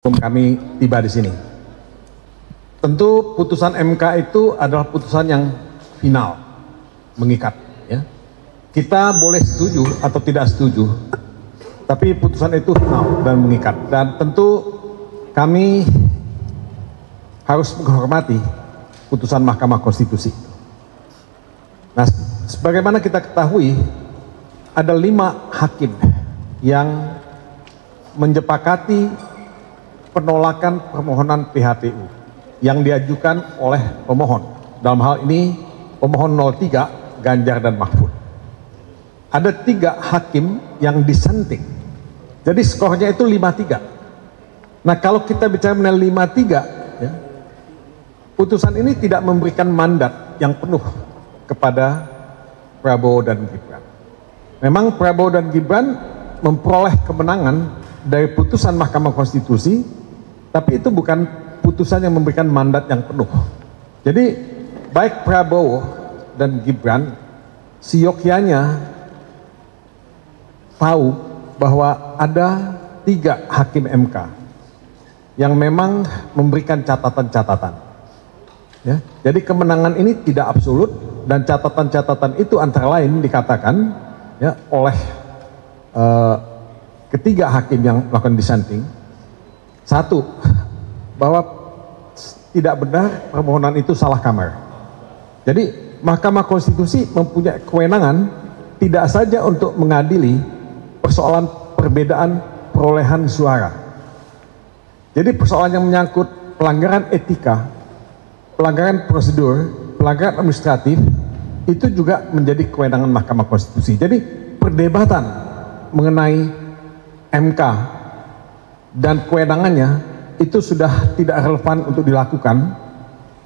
kami tiba di sini. Tentu putusan MK itu adalah putusan yang final, mengikat. Ya. Kita boleh setuju atau tidak setuju, tapi putusan itu final dan mengikat. Dan tentu kami harus menghormati putusan Mahkamah Konstitusi. Nah, sebagaimana kita ketahui, ada 5 hakim yang menyepakati penolakan permohonan PHPU yang diajukan oleh pemohon. Dalam hal ini pemohon 03 Ganjar dan Mahfud. Ada 3 hakim yang dissenting. Jadi skornya itu 5-3. Nah, kalau kita bicara mengenai 5-3, ya, putusan ini tidak memberikan mandat yang penuh kepada Prabowo dan Gibran. Memang Prabowo dan Gibran memperoleh kemenangan dari putusan Mahkamah Konstitusi, tapi itu bukan putusan yang memberikan mandat yang penuh. Jadi baik Prabowo dan Gibran seyogyanya tahu bahwa ada 3 hakim MK yang memang memberikan catatan-catatan. Ya, jadi kemenangan ini tidak absolut, dan catatan-catatan itu antara lain dikatakan ya, oleh ketiga hakim yang melakukan dissenting. 1, bahwa tidak benar permohonan itu salah kamar. Jadi Mahkamah Konstitusi mempunyai kewenangan tidak saja untuk mengadili persoalan perbedaan perolehan suara. Jadi persoalan yang menyangkut pelanggaran etika, pelanggaran prosedur, pelanggaran administratif, itu juga menjadi kewenangan Mahkamah Konstitusi. Jadi perdebatan mengenai MK dan kewenangannya itu sudah tidak relevan untuk dilakukan,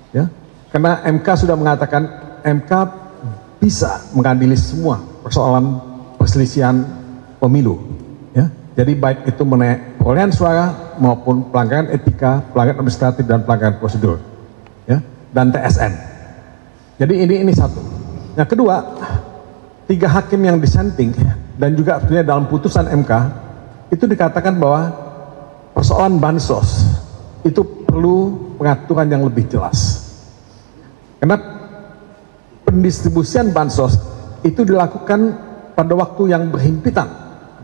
ya, karena MK sudah mengatakan MK bisa mengadili semua persoalan perselisihan pemilu, ya. Jadi baik itu mengenai perolehan suara maupun pelanggaran etika, pelanggaran administratif dan pelanggaran prosedur, ya, dan TSN. Jadi ini satu. Yang kedua, 3 hakim yang dissenting dan juga sebenarnya dalam putusan MK itu dikatakan bahwa persoalan bansos itu perlu pengaturan yang lebih jelas. Karena pendistribusian bansos itu dilakukan pada waktu yang berhimpitan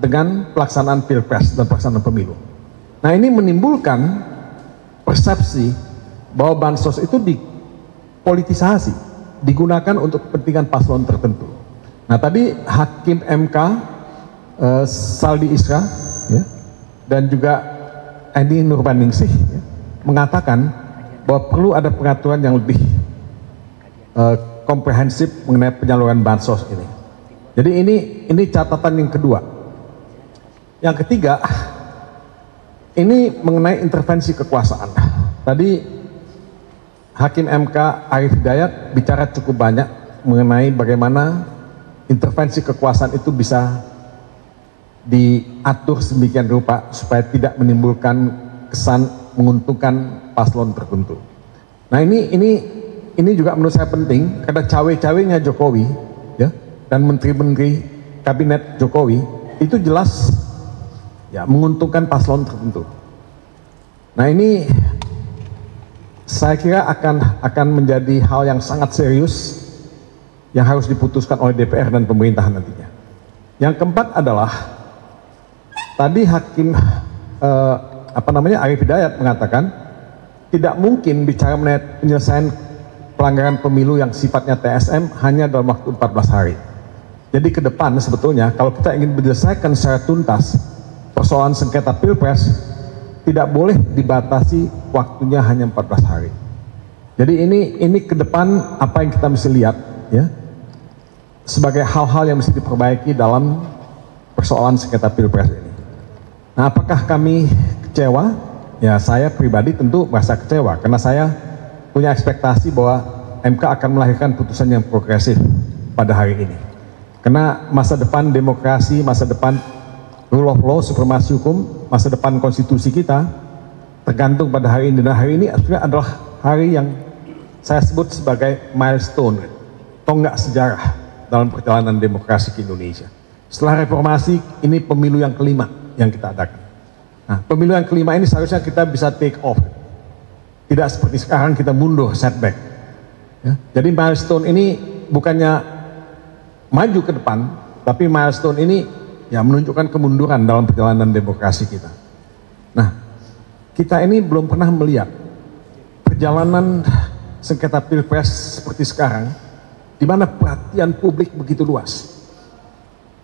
dengan pelaksanaan pilpres dan pelaksanaan pemilu. Nah, ini menimbulkan persepsi bahwa bansos itu dipolitisasi, digunakan untuk kepentingan paslon tertentu. Nah, tadi Hakim MK Saldi Isra, ya, dan juga Edi Nurbaningsih, ya, mengatakan bahwa perlu ada pengaturan yang lebih komprehensif mengenai penyaluran bansos ini. Jadi ini catatan yang kedua. Yang ketiga, ini mengenai intervensi kekuasaan. Tadi Hakim MK Arief Hidayat bicara cukup banyak mengenai bagaimana intervensi kekuasaan itu bisa diatur sedemikian rupa supaya tidak menimbulkan kesan menguntungkan paslon tertentu. Nah, ini juga menurut saya penting karena cawe-cawenya Jokowi, ya, dan menteri-menteri kabinet Jokowi itu jelas ya menguntungkan paslon tertentu. Nah, ini saya kira akan menjadi hal yang sangat serius yang harus diputuskan oleh DPR dan pemerintahan nantinya. Yang keempat adalah tadi Hakim Arief Hidayat mengatakan tidak mungkin bicara mengenai penyelesaian pelanggaran pemilu yang sifatnya TSM hanya dalam waktu 14 hari. Jadi ke depan sebetulnya kalau kita ingin menyelesaikan secara tuntas persoalan sengketa pilpres, tidak boleh dibatasi waktunya hanya 14 hari. Jadi ini ke depan apa yang kita mesti lihat, ya, sebagai hal-hal yang mesti diperbaiki dalam persoalan sengketa pilpres ini. Nah, apakah kami kecewa? Ya, saya pribadi tentu merasa kecewa karena saya punya ekspektasi bahwa MK akan melahirkan putusan yang progresif pada hari ini. Karena masa depan demokrasi, masa depan rule of law, supremasi hukum, masa depan konstitusi kita tergantung pada hari ini. Dan hari ini adalah hari yang saya sebut sebagai milestone, tonggak sejarah dalam perjalanan demokrasi ke Indonesia. Setelah reformasi, ini pemilu yang kelima yang kita adakan. Nah, pemilu yang kelima ini seharusnya kita bisa take off. Tidak seperti sekarang kita mundur, setback. Ya. Jadi milestone ini bukannya maju ke depan, tapi milestone ini ya menunjukkan kemunduran dalam perjalanan demokrasi kita. Nah, kita ini belum pernah melihat perjalanan sengketa pilpres seperti sekarang, di mana perhatian publik begitu luas.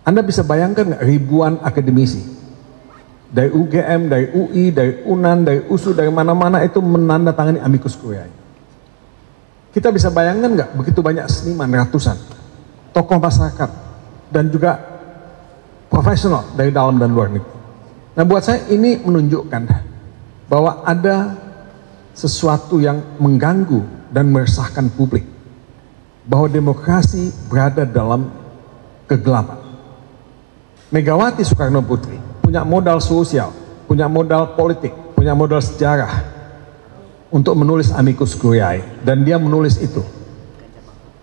Anda bisa bayangkan nggak ribuan akademisi dari UGM, dari UI, dari UNAN, dari USU, dari mana-mana itu menandatangani amicus curiae. Kita bisa bayangkan nggak begitu banyak seniman, ratusan, tokoh masyarakat, dan juga profesional dari dalam dan luar negeri. Nah, buat saya ini menunjukkan bahwa ada sesuatu yang mengganggu dan meresahkan publik, bahwa demokrasi berada dalam kegelapan. Megawati Soekarno Putri punya modal sosial, punya modal politik, punya modal sejarah untuk menulis amicus curiae, dan dia menulis itu.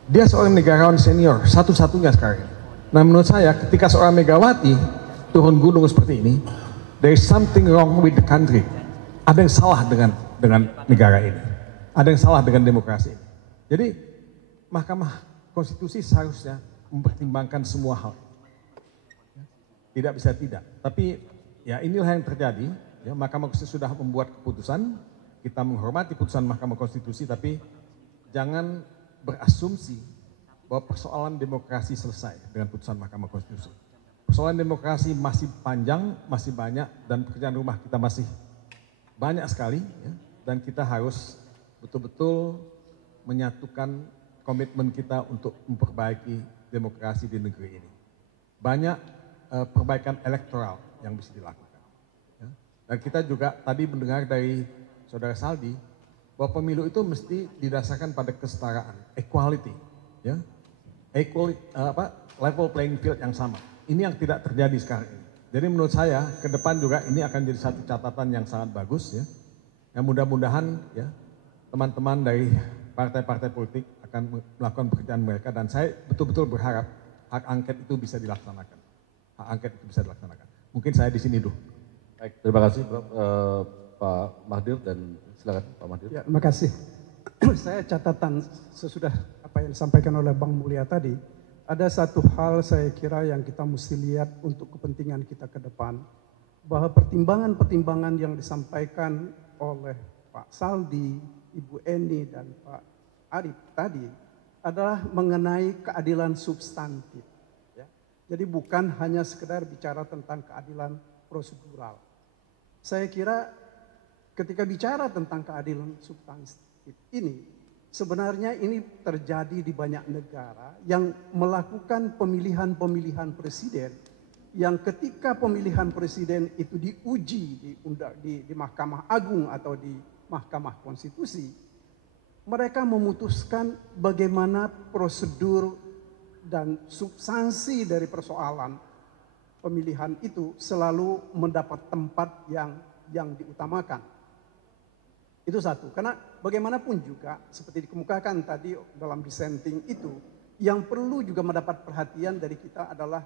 Dia seorang negarawan senior, satu-satunya sekarang. Nah, menurut saya ketika seorang Megawati turun gunung seperti ini, there is something wrong with the country. Ada yang salah dengan negara ini, ada yang salah dengan demokrasi ini. Jadi Mahkamah Konstitusi seharusnya mempertimbangkan semua hal. Tidak bisa tidak, tapi ya inilah yang terjadi. Ya, Mahkamah Konstitusi sudah membuat keputusan, kita menghormati putusan Mahkamah Konstitusi, tapi jangan berasumsi bahwa persoalan demokrasi selesai dengan putusan Mahkamah Konstitusi. Persoalan demokrasi masih panjang, masih banyak, dan pekerjaan rumah kita masih banyak sekali, ya, dan kita harus betul-betul menyatukan komitmen kita untuk memperbaiki demokrasi di negeri ini. Banyak perbaikan elektoral yang bisa dilakukan. Ya. Dan kita juga tadi mendengar dari Saudara Saldi bahwa pemilu itu mesti didasarkan pada kesetaraan, equality, ya, level playing field yang sama. Ini yang tidak terjadi sekarang ini. Jadi menurut saya ke depan juga ini akan jadi satu catatan yang sangat bagus, ya. Yang mudah-mudahan ya teman-teman dari partai-partai politik akan melakukan pekerjaan mereka, dan saya betul-betul berharap hak angket itu bisa dilaksanakan. Hak angket itu bisa dilaksanakan. Mungkin saya di sini dulu. Baik, terima kasih Pak Mahdir, dan silakan Pak Mahdir. Ya, terima kasih. Saya catatan sesudah apa yang disampaikan oleh Bang Mulya tadi, ada satu hal saya kira yang kita mesti lihat untuk kepentingan kita ke depan, bahwa pertimbangan-pertimbangan yang disampaikan oleh Pak Saldi, Ibu Eni, dan Pak Arif tadi adalah mengenai keadilan substantif. Jadi bukan hanya sekedar bicara tentang keadilan prosedural. Saya kira ketika bicara tentang keadilan substantif ini, sebenarnya ini terjadi di banyak negara yang melakukan pemilihan-pemilihan presiden, yang ketika pemilihan presiden itu diuji di Mahkamah Agung atau di Mahkamah Konstitusi, mereka memutuskan bagaimana prosedur dan substansi dari persoalan pemilihan itu selalu mendapat tempat yang diutamakan. Itu satu, karena bagaimanapun juga seperti dikemukakan tadi dalam dissenting itu, yang perlu juga mendapat perhatian dari kita adalah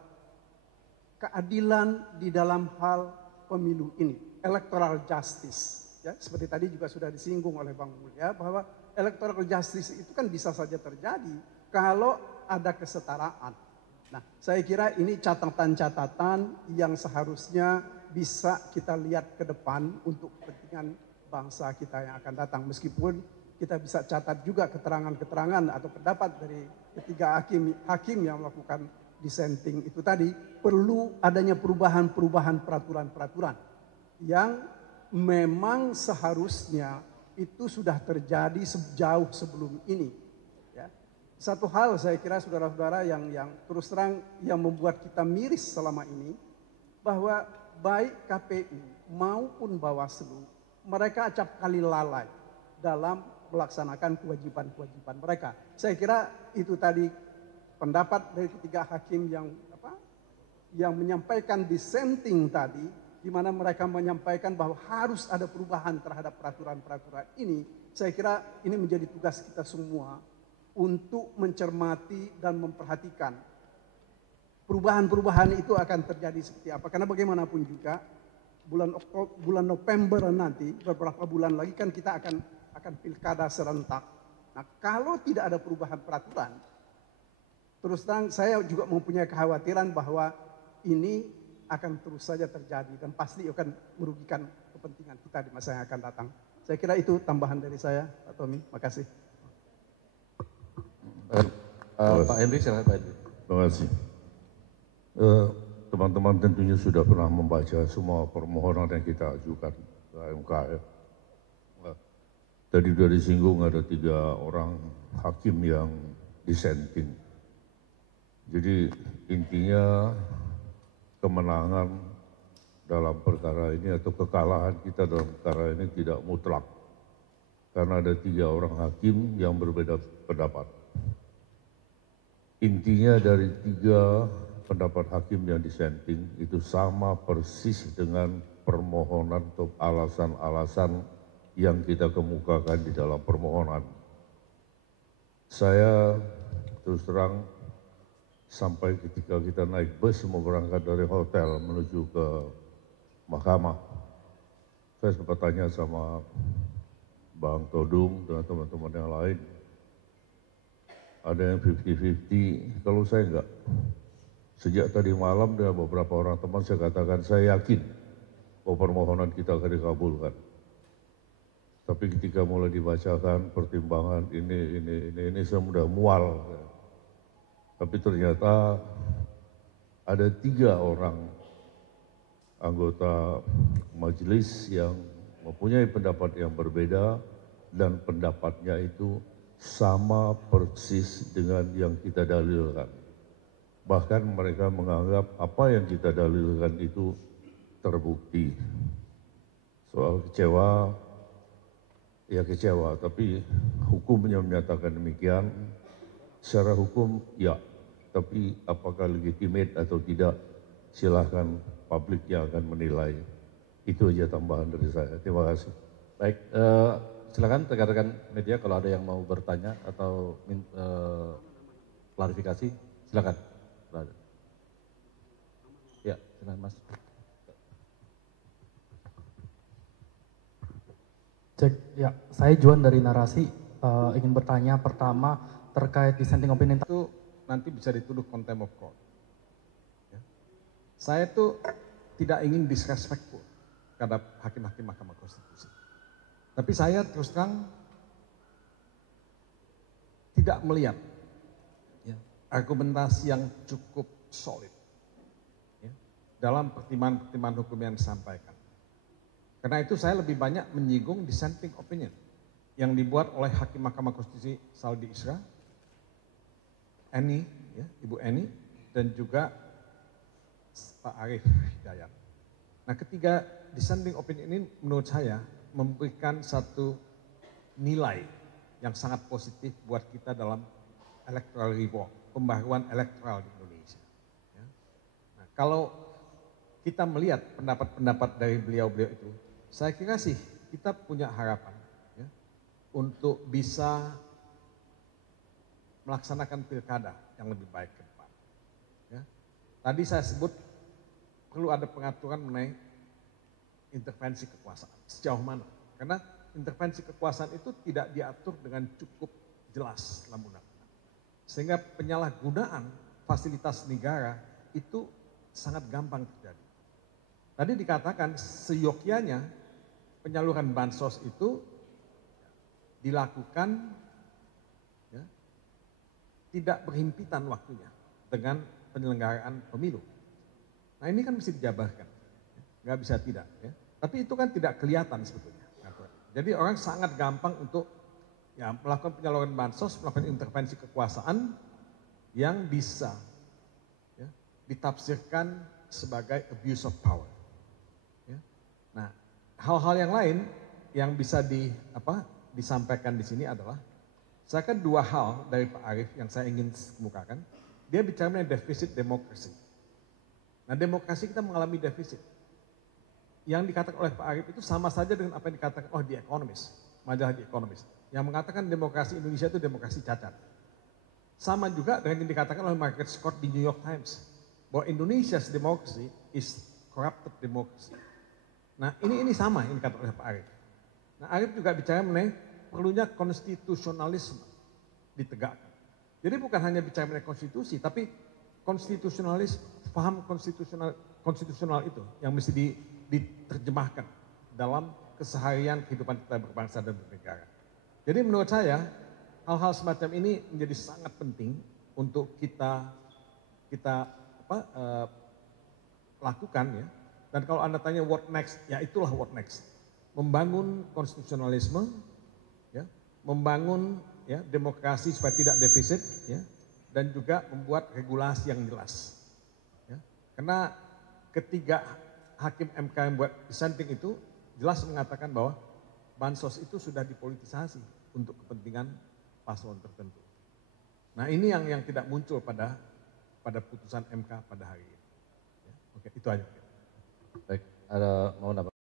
keadilan di dalam hal pemilu ini, electoral justice. Ya, seperti tadi juga sudah disinggung oleh Bang Mulya bahwa electoral justice itu kan bisa saja terjadi kalau ada kesetaraan. Nah, saya kira ini catatan-catatan yang seharusnya bisa kita lihat ke depan untuk kepentingan bangsa kita yang akan datang. Meskipun kita bisa catat juga keterangan-keterangan atau pendapat dari ketiga hakim yang melakukan dissenting itu tadi, perlu adanya perubahan-perubahan peraturan-peraturan yang memang seharusnya itu sudah terjadi sejauh sebelum ini. Satu hal saya kira saudara-saudara yang terus terang yang membuat kita miris selama ini, bahwa baik KPU maupun Bawaslu, mereka acap kali lalai dalam melaksanakan kewajiban-kewajiban mereka. Saya kira itu tadi pendapat dari ketiga hakim yang menyampaikan dissenting tadi, di mana mereka menyampaikan bahwa harus ada perubahan terhadap peraturan-peraturan ini. Saya kira ini menjadi tugas kita semua untuk mencermati dan memperhatikan perubahan-perubahan itu akan terjadi seperti apa. Karena bagaimanapun juga bulan November nanti, beberapa bulan lagi kan kita akan pilkada serentak. Nah, kalau tidak ada perubahan peraturan, terus terang saya juga mempunyai kekhawatiran bahwa ini akan terus saja terjadi dan pasti akan merugikan kepentingan kita di masa yang akan datang. Saya kira itu tambahan dari saya, Pak Tommy. Makasih. Pak Henry, silakan Pak Henry. Terima kasih. Teman-teman tentunya sudah pernah membaca semua permohonan yang kita ajukan ke MK. Ya. Tadi sudah disinggung ada 3 orang hakim yang dissenting. Jadi intinya kemenangan dalam perkara ini atau kekalahan kita dalam perkara ini tidak mutlak. Karena ada 3 orang hakim yang berbeda pendapat. Intinya dari 3 pendapat hakim yang dissenting itu sama persis dengan permohonan atau alasan-alasan yang kita kemukakan di dalam permohonan. Saya terus terang sampai ketika kita naik bus mau berangkat dari hotel menuju ke mahkamah, saya sempat tanya sama Bang Todung dan teman-teman yang lain, ada yang 50-50, kalau saya enggak. Sejak tadi malam dengan beberapa orang teman saya katakan saya yakin bahwa permohonan kita akan dikabulkan. Tapi ketika mulai dibacakan pertimbangan ini saya sudah mual. Tapi ternyata ada 3 orang anggota majelis yang mempunyai pendapat yang berbeda dan pendapatnya itu sama persis dengan yang kita dalilkan. Bahkan mereka menganggap apa yang kita dalilkan itu terbukti. Soal kecewa, ya kecewa, tapi hukumnya menyatakan demikian. Secara hukum, ya. Tapi apakah legitimate atau tidak, silahkan publik yang akan menilai. Itu aja tambahan dari saya. Terima kasih. Baik, silakan rekan-rekan media kalau ada yang mau bertanya atau klarifikasi, silakan. Ya, silakan Mas. Cek, ya, saya Juan dari Narasi ingin bertanya pertama terkait dissenting opinion Itu nanti bisa dituduh contempt of court. Ya. Saya tuh tidak ingin disrespectful terhadap hakim-hakim Mahkamah Konstitusi. Tapi saya terus terang tidak melihat argumentasi yang cukup solid ya, dalam pertimbangan-pertimbangan hukum yang disampaikan. Karena itu saya lebih banyak menyinggung dissenting opinion yang dibuat oleh Hakim Mahkamah Konstitusi Saldi Isra, Eni, ya, Ibu Eni, dan juga Pak Arief Hidayat. Nah, ketiga dissenting opinion ini menurut saya memberikan satu nilai yang sangat positif buat kita dalam electoral reform, pembaruan elektoral di Indonesia. Ya. Nah, kalau kita melihat pendapat-pendapat dari beliau-beliau itu, saya kira sih kita punya harapan ya, untuk bisa melaksanakan pilkada yang lebih baik ke depan. Ya. Tadi saya sebut perlu ada pengaturan mengenai intervensi kekuasaan. Sejauh mana? Karena intervensi kekuasaan itu tidak diatur dengan cukup jelas dalam undang-undang. Sehingga penyalahgunaan fasilitas negara itu sangat gampang terjadi. Tadi dikatakan seyogyanya penyaluran bansos itu dilakukan ya, tidak berhimpitan waktunya dengan penyelenggaraan pemilu. Nah ini kan mesti dijabarkan, nggak bisa tidak. Ya. Tapi itu kan tidak kelihatan sebetulnya. Jadi orang sangat gampang untuk ya, melakukan penyaluran bansos, melakukan intervensi kekuasaan yang bisa ya, ditafsirkan sebagai abuse of power. Ya. Nah, hal-hal yang lain yang bisa disampaikan di sini adalah, saya kan 2 hal dari Pak Arief yang saya ingin kemukakan. Dia bicara mengenai defisit demokrasi. Nah, demokrasi kita mengalami defisit. Yang dikatakan oleh Pak Arief itu sama saja dengan apa yang dikatakan oleh The Economist, majalah The Economist, yang mengatakan demokrasi Indonesia itu demokrasi cacat. Sama juga dengan yang dikatakan oleh Margaret Scott di New York Times, bahwa Indonesia's democracy is corrupted democracy. Nah ini sama yang dikatakan oleh Pak Arief. Nah Arief juga bicara mengenai perlunya konstitusionalisme ditegakkan. Jadi bukan hanya bicara mengenai konstitusi, tapi konstitusionalis, paham konstitusional itu yang mesti diterjemahkan dalam keseharian kehidupan kita berbangsa dan bernegara. Jadi menurut saya hal-hal semacam ini menjadi sangat penting untuk kita lakukan ya. Dan kalau Anda tanya what next, ya itulah what next. Membangun konstitusionalisme, ya, membangun ya demokrasi supaya tidak defisit, ya, dan juga membuat regulasi yang jelas. Ya. Karena ketiga hakim MK yang buat dissenting itu jelas mengatakan bahwa bansos itu sudah dipolitisasi untuk kepentingan paslon tertentu. Nah ini yang tidak muncul pada putusan MK pada hari ini. Ya. Oke, itu aja. Baik, ada mau nambah?